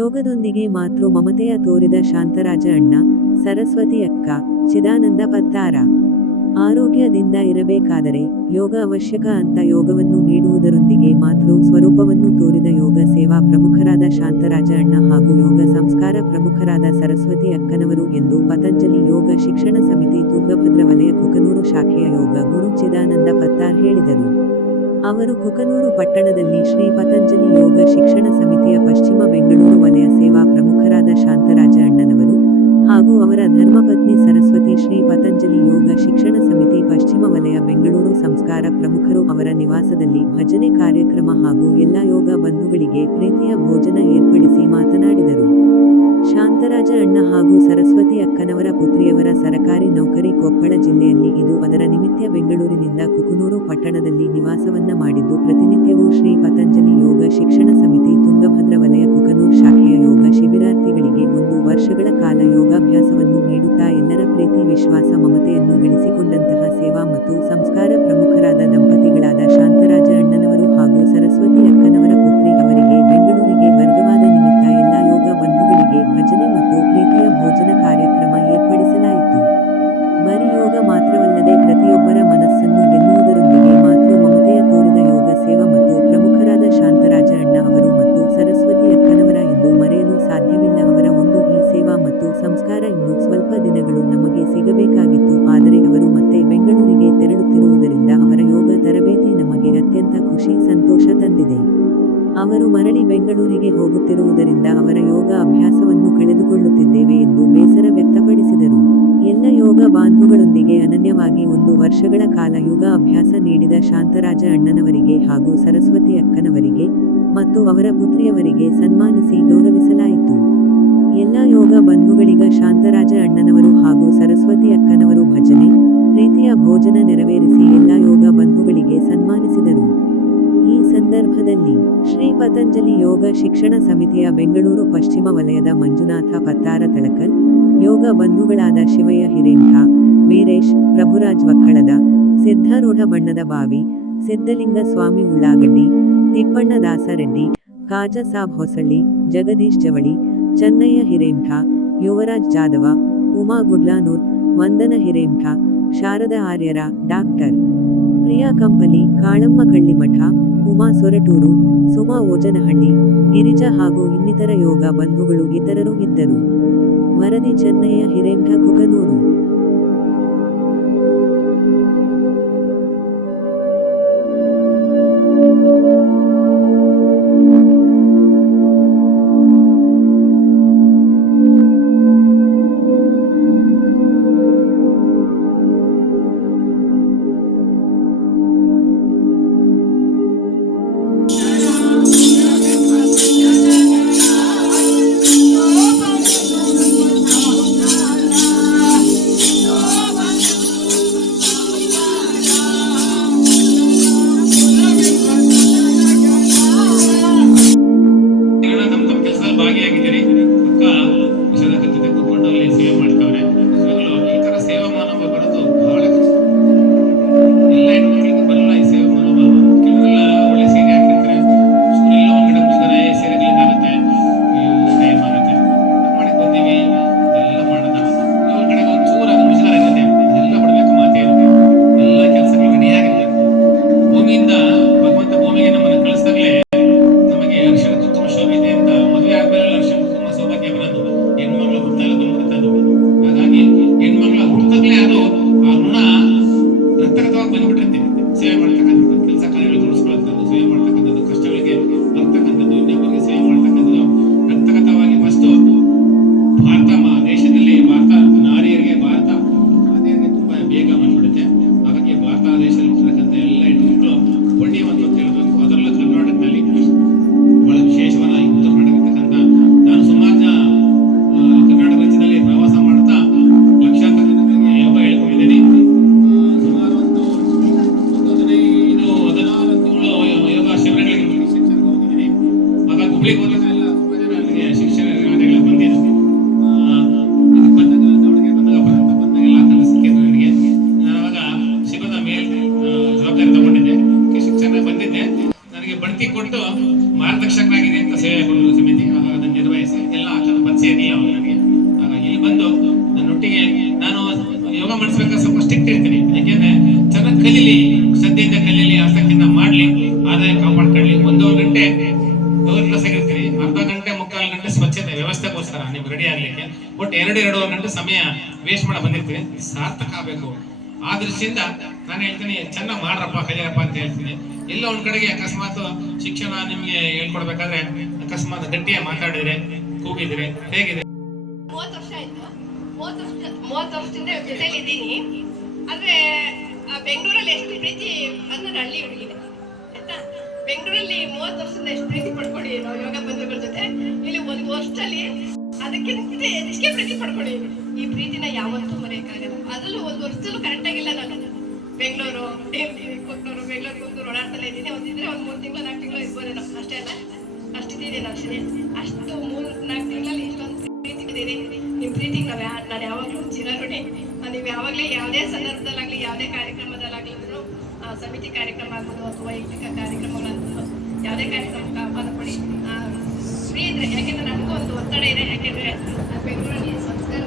ಯೋಗದೊಂದಿಗೆ ಮಾತೃ ಮಮತೆಯ ತೋರಿದ ಶಾಂತರಾಜ ಅಣ್ಣ, ಸರಸ್ವತಿ ಅಕ್ಕ, ಚಿದಾನಂದ ಪತ್ತಾರ. ಆರೋಗ್ಯದಿಂದ ಇರಬೇಕಾದರೆ ಯೋಗ ಅವಶ್ಯಕ ಅಂತ ಯೋಗವನ್ನು ನೀಡುವುದರೊಂದಿಗೆ ಮಾತೃ ಸ್ವರೂಪವನ್ನು ತೋರಿದ ಯೋಗ ಸೇವಾ ಪ್ರಮುಖರಾದ ಶಾಂತರಾಜ ಅಣ್ಣ ಹಾಗೂ ಯೋಗ ಸಂಸ್ಕಾರ ಪ್ರಮುಖರಾದ ಸರಸ್ವತಿ ಅಕ್ಕನವರು ಎಂದು ಪತಂಜಲಿ ಯೋಗ ಶಿಕ್ಷಣ ಸಮಿತಿ ತುಂಗಭದ್ರ ವಲಯ ಕುಕನೂರು ಶಾಖೆಯ ಯೋಗ ಗುರು ಚಿದಾನಂದ ಪತ್ತಾರ್ ಹೇಳಿದರು. ಅವರು ಕುಕನೂರು ಪಟ್ಟಣದಲ್ಲಿ ಶ್ರೀ ಪತಂಜಲಿ ಯೋಗ ಶಿಕ್ಷಣ ಸಮಿತಿಯ ಪಶ್ಚಿಮ ಬೆಂಗಳೂರು ವಲಯ ಸೇವಾ ಪ್ರಮುಖರಾದ ಶಾಂತರಾಜ ಅಣ್ಣನವರು ಹಾಗೂ ಅವರ ಧರ್ಮಪತ್ನಿ ಸರಸ್ವತಿ ಶ್ರೀ ಪತಂಜಲಿ ಯೋಗ ಶಿಕ್ಷಣ ಸಮಿತಿ ಪಶ್ಚಿಮ ವಲಯ ಬೆಂಗಳೂರು ಸಂಸ್ಕಾರ ಪ್ರಮುಖರು ಅವರ ನಿವಾಸದಲ್ಲಿ ಭಜನೆ ಕಾರ್ಯಕ್ರಮ ಹಾಗೂ ಎಲ್ಲ ಯೋಗ ಬಂಧುಗಳಿಗೆ ಪ್ರೀತಿಯ ಭೋಜನ ಏರ್ಪಡಿಸಿ ಮಾತನಾಡಿದರು. ಶಾಂತರಾಜ ಅಣ್ಣ ಹಾಗೂ ಸರಸ್ವತಿ ಅಕ್ಕನವರ ಪುತ್ರಿಯವರ ಸರಕಾರಿ ನೌಕರಿ ಕೊಪ್ಪಳ ಜಿಲ್ಲೆಯಲ್ಲಿ ಇದು ಅದರ ನಿಮಿತ್ತ ಬೆಂಗಳೂರಿನಿಂದ ಕುಕನೂರು ಪಟ್ಟಣದಲ್ಲಿ ನಿವಾಸವನ್ನ ಮಾಡಿದ್ದು ಪ್ರತಿನಿತ್ಯವೂ ಶ್ರೀ ಪತಂಜಲಿ ಯೋಗ ಶಿಕ್ಷಣ ಸಮಿತಿ ತುಂಗಭದ್ರ ವಲಯ ಕುಕನೂರು ಶಾಖೆಯ ಯೋಗ ಶಿಬಿರಾರ್ಥಿಗಳಿಗೆ 1 ವರ್ಷಗಳ ಕಾಲ ಯೋಗಾಭ್ಯಾಸವನ್ನು ನೀಡುತ್ತಾ ಎಲ್ಲರ ಪ್ರೀತಿ ವಿಶ್ವಾಸ ಮಮತೆಯನ್ನು ಗಳಿಸಿಕೊಂಡಂತಹ ಸೇವಾ ಮತ್ತು ಸಂಸ್ಕಾರ ಪ್ರಮುಖರಾದ ದಂಪತಿಗಳಾದ ಶಾಂತರಾಜ ಅಣ್ಣನವರು ಹಾಗೂ ಸರಸ್ವತಿ ಅಕ್ಕನವರ ಪುತ್ರಿ ಅವರಿಗೆ ಬೆಂಗಳೂರಿಗೆ ವರ್ಗವಾದ ನಿಮಿತ್ತ ಎಲ್ಲ ಯೋಗ ಬಂಧುಗಳಿಗೆ ಭಜನೆ ಮತ್ತು ಪ್ರೀತಿಯ ಭೋಜನ ಕಾರ್ಯಕ್ರಮ ಏರ್ಪಡಿಸಲಾಯಿತು. ಬರೀ ಯೋಗ ಮಾತ್ರವಲ್ಲದೆ ಪ್ರತಿಯೊಬ್ಬರ ಮನಸ್ಸನ್ನು ಗೆಲ್ಲುವುದರೊಂದಿಗೆ ಮಾತೃ ಮಮತೆಯ ತೋರಿದ ಯೋಗ ಸೇವಾ ಮತ್ತು ಪ್ರಮುಖರಾದ ಶಾಂತರಾಜ ಅಣ್ಣ ಅವರು ಮತ್ತು ಸರಸ್ವತಿ ಅಕ್ಕನವರ ಎಂದು ಮರೆಯಲು ಸಾಧ್ಯವಿಲ್ಲ. ಅವರ ಈ ಸೇವಾ ಮತ್ತು ಸಂಸ್ಕಾರ ಇನ್ನು ಸ್ವಲ್ಪ ದಿನಗಳು ನಮಗೆ ಸಿಗಬೇಕಾಗಿತ್ತು, ಆದರೆ ಅವರು ಮತ್ತೆ ಬೆಂಗಳೂರಿಗೆ ತೆರಳುತ್ತಿರುವುದರಿಂದ ಅವರ ಯೋಗ ತರಬೇತಿ ನಮಗೆ ಅತ್ಯಂತ ಖುಷಿ ಸಂತೋಷ ತಂದಿದೆ. ಅವರು ಮರಳಿ ಬೆಂಗಳೂರಿಗೆ ಹೋಗುತ್ತಿರುವುದರಿಂದ ಅವರ ಯೋಗ ಅಭ್ಯಾಸವನ್ನು ಕಳೆದುಕೊಳ್ಳುತ್ತಿದ್ದೇವೆ ಎಂದು ಬೇಸರ ವ್ಯಕ್ತಪಡಿಸಿದರು. ಎಲ್ಲ ಯೋಗ ಬಾಂಧುಗಳೊಂದಿಗೆ ಅನನ್ಯವಾಗಿ 1 ವರ್ಷಗಳ ಕಾಲ ಯೋಗ ಅಭ್ಯಾಸ ನೀಡಿದ ಶಾಂತರಾಜ ಅಣ್ಣನವರಿಗೆ ಹಾಗೂ ಸರಸ್ವತಿ ಅಕ್ಕನವರಿಗೆ ಮತ್ತು ಅವರ ಪುತ್ರಿಯವರಿಗೆ ಸನ್ಮಾನಿಸಿ ಗೌರವಿಸಲಾಯಿತು. ಎಲ್ಲ ಯೋಗ ಬಂಧುಗಳಿಗ ಶಾಂತರಾಜ ಅಣ್ಣನವರು ಹಾಗೂ ಸರಸ್ವತಿ ಅಕ್ಕನವರು ಭಜನೆ, ಪ್ರೀತಿಯ ಭೋಜನ ನೆರವೇರಿಸಿ ಎಲ್ಲ ಯೋಗ ಬಂಧುಗಳಿಗೆ ಸನ್ಮಾನಿಸಿದರು. ಈ ಸಂದರ್ಭದಲ್ಲಿ ಶ್ರೀ ಪತಂಜಲಿ ಯೋಗ ಶಿಕ್ಷಣ ಸಮಿತಿಯ ಬೆಂಗಳೂರು ಪಶ್ಚಿಮ ವಲಯದ ಮಂಜುನಾಥ ಪತ್ತಾರ ತಳಕಲ್, ಯೋಗ ಬಂಧುಗಳಾದ ಶಿವಯ್ಯ ಹಿರೇಮಠ, ವೀರೇಶ್, ಪ್ರಭುರಾಜ್ ವಕ್ಕಳದ, ಸಿದ್ಧಾರೂಢ ಬಣ್ಣದ ಬಾವಿ, ಸಿದ್ಧಲಿಂಗ ಸ್ವಾಮಿ ಉಳ್ಳಾಗಡ್ಡಿ, ತಿಪ್ಪಣ್ಣ ದಾಸರೆಡ್ಡಿ, ಕಾಜಾ ಸಾಬ್ ಹೊಸಳ್ಳಿ, ಜಗದೀಶ್ ಜವಳಿ, ಚನ್ನಯ್ಯ ಹಿರೇಮಠ, ಯುವರಾಜ್ ಜಾದವ, ಉಮಾ ಗುಡ್ಲಾನೂರ್, ವಂದನ ಹಿರೇಮಠ, ಶಾರದಾ ಆರ್ಯರ, ಡಾಕ್ಟರ್ ಪ್ರಿಯಾ ಕಂಪಲಿ, ಕಾಳಮ್ಮ ಕಳ್ಳಿಮಠ, ಉಮಾ ಸೊರಟೂರು, ಸುಮಾ ಓಜನಹಳ್ಳಿ, ಗಿರಿಜಾ ಹಾಗೂ ಇನ್ನಿತರ ಯೋಗ ಬಂಧುಗಳು ಇತರರು ಇದ್ದರು. ವರದಿ ಚನ್ನಯ್ಯ ಹಿರೇಮಠ, ಕುಕನೂರು. ಪರಿಚಯ ಇರಲಿಲ್ಲ ಅವರಿಗೆ. ಹಾಗಾಗಿ ಇಲ್ಲಿ ಬಂದು ನನ್ನೊಟ್ಟಿಗೆ ನಾನು ಯೋಗ ಮಾಡಿಸ್ಬೇಕಾದ್ರೆ ಸ್ವಲ್ಪ ಸ್ಟ್ರಿಕ್ಟ್ ಇರ್ತೀನಿ. ಯಾಕೆಂದ್ರೆ ಚೆನ್ನಾಗಿ ಕಲೀಲಿ, ಶ್ರದ್ಧೆಯಿಂದ ಕಲೀಲಿ, ಆಸಕ್ತಿಯಿಂದ ಮಾಡ್ಲಿ, ಆದಾಯ ಕಾಪಾಡ್ಕೊಳ್ಳಿ. 1.5 ಗಂಟೆ ಯೋಗ ಕ್ಲಾಸ್ ಆಗಿರ್ತೀನಿ, ಅರ್ಧ ಗಂಟೆ 3/4 ಗಂಟೆ ಸ್ವಚ್ಛತೆ ವ್ಯವಸ್ಥೆಗೋಸ್ಕರ ನಿಮ್ಗೆ ರೆಡಿ ಆಗ್ಲಿಕ್ಕೆ. ಬಟ್ 2.5 ಗಂಟೆ ಸಮಯ ವೇಸ್ಟ್ ಮಾಡಿ ಬಂದಿರ್ತೀನಿ. ಸಾರ್ಥಕ ಆಗಬೇಕು. ಆ ದೃಷ್ಟಿಯಿಂದ ನಾನು ಹೇಳ್ತೀನಿ, ಚೆನ್ನಾಗಿ ಮಾಡ್ರಪ್ಪ, ಕಲಿಯರಪ್ಪ ಅಂತ ಹೇಳ್ತೀನಿ. ಎಲ್ಲ ಒಂದ್ ಕಡೆಗೆ ಅಕಸ್ಮಾತ್ ಶಿಕ್ಷಣ ನಿಮ್ಗೆ ಹೇಳ್ಕೊಡ್ಬೇಕಾದ್ರೆ ಅಕಸ್ಮಾತ್ ಗಟ್ಟಿಯಾಗಿ ಮಾತಾಡಿದ್ರೆ, ಕೂಗಿದ್ರೆ ಹೇಗಿದೆ? 30 ವರ್ಷ ಆಯ್ತು. 30 ವರ್ಷದಿಂದ ಜೊತೆಲಿ ಇದ್ದೀನಿ. ಆದ್ರೆ ಬೆಂಗಳೂರಲ್ಲಿ ಎಷ್ಟು ಪ್ರೀತಿ ಅಂದ್ರೆ ಹಳ್ಳಿ ಹುಡುಗಿದೆ ಆಯ್ತಾ. ಬೆಂಗಳೂರಲ್ಲಿ 30 ವರ್ಷದಿಂದ ಎಷ್ಟು ಪ್ರೀತಿ ಪಡ್ಕೊಂಡಿದ್ದೀವಿ ನಾವು ಯೋಗ ಬಂಧುಗಳ ಜೊತೆ. ಇಲ್ಲಿ 1 ವರ್ಷದಲ್ಲಿ ಅದಕ್ಕಿಂತ ಹೆಚ್ಚಿಗೆ ಪ್ರೀತಿ ಪಡ್ಕೊಂಡಿದ್ದೀವಿ. ಈ ಪ್ರೀತಿನ ಯಾವತ್ತೂ ಮರೆಯಕ್ಕಾಗಲ್ಲ. ಅದರಲ್ಲೂ 1 ವರ್ಷದಲ್ಲೂ ಕರೆಕ್ಟ್ ಆಗಿಲ್ಲ. ನಾನು ಬೆಂಗಳೂರು ಕುಂತೂರು ಓಡಾಡ್ತಲೇ ಇದ್ದೀನಿ. ಒಂದಿದ್ರೆ 3 ತಿಂಗಳು 4 ತಿಂಗಳು ಇರ್ಬೋದೇನೋ, ಅಷ್ಟೇ ಅಲ್ಲ, ಅಷ್ಟಿದ್ದೀನಿ ಅಷ್ಟೇ. ಅಷ್ಟು 3-4 ತಿಂಗಳಲ್ಲಿ ಇಷ್ಟೊಂದು ಪ್ರೀತಿ ಇದ್ದೀರಿ. ನಿಮ್ಮ ಪ್ರೀತಿಗೆ ನಾನು ಯಾವಾಗಲೂ ಚಿರಋಣಿ. ನೀವು ಯಾವಾಗಲೇ ಯಾವುದೇ ಸಂದರ್ಭದಲ್ಲಾಗಲಿ, ಯಾವುದೇ ಕಾರ್ಯಕ್ರಮದಲ್ಲಾಗಲಿ, ಸಮಿತಿ ಕಾರ್ಯಕ್ರಮ ಆಗ್ಬೋದು ಅಥವಾ ವೈಯಕ್ತಿಕ ಕಾರ್ಯಕ್ರಮಗಳಾಗ್ಬೋದು, ಯಾವುದೇ ಕಾರ್ಯಕ್ರಮಕ್ಕೆ ಆಹ್ವಾನ ಕೊಡಿ, ಫ್ರೀ ಇದ್ರೆ. ಯಾಕೆಂದ್ರೆ ನನಗೂ ಒಂದು ಒತ್ತಡ ಇದೆ. ಯಾಕೆಂದರೆ ಬೆಂಗಳೂರಲ್ಲಿ ಸಂಸ್ಕಾರ